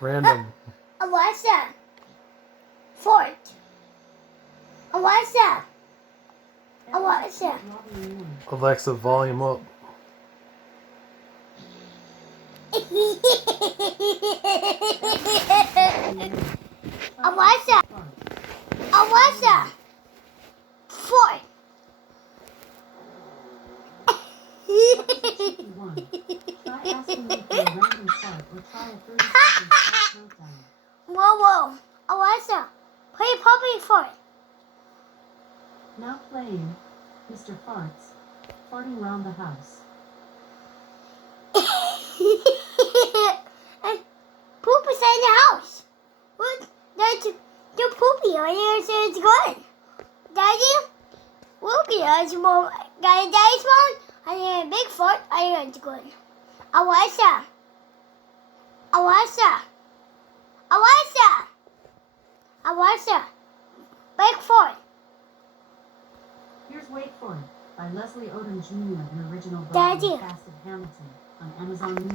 Random. Alexa. Fort. Alexa. Alexa. Alexa, volume up. Alexa. Alexa. Fort. Try asking me for a random fart or try a 30-second fart countdown. Whoa. Alexa. Play Puppy Fort. Now playing Mr. Farts, farting around the house. And poop is in the house. What? That's the poopy. I answer it's good. Daddy, poopy is more. Got a daddy's one. I need a big fart. I hear it's good. Alexa. Alexa. Alexa. Alexa. Big fart. Here's Wait For It by Leslie Odom Jr., an original book Daddy. by Fast of Hamilton on Amazon Music.